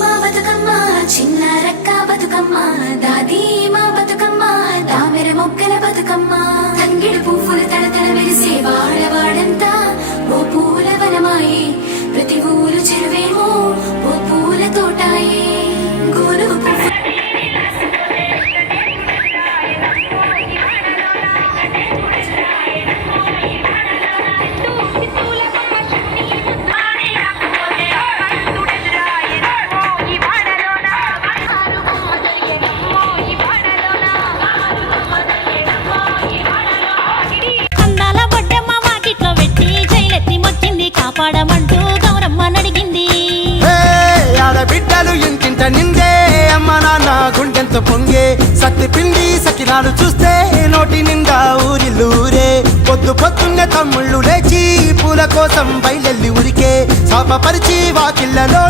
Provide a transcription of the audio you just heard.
మా బతుకమ్మ చిన్న రక్క బతుకమ్మ దాది మా బతుకమ్మ దామెర మొక్కల బతుకమ్మ తంగిడు పువ్వులు తడతడ మెరిసే వాడవాడంతా ఓ పూల వనమాయే ప్రతి ఊరు చెరువేమో ఓ పూల తోటాయే గోరు పాడమంటూ గౌరమ్మ నడిగింది. ఆడబిడ్డలు ఇంటింట నిందే అమ్మ నాన్న గుండెంతో పొంగే సత్తి పిండి సకినాలు చూస్తే నోటి నిండా ఊరిల్లూరే పొద్దున్నే తమ్ముళ్ళు లేచి పూల కోసం బయలెల్లి ఉరికే శాపపరిచి వాకిళ్లలో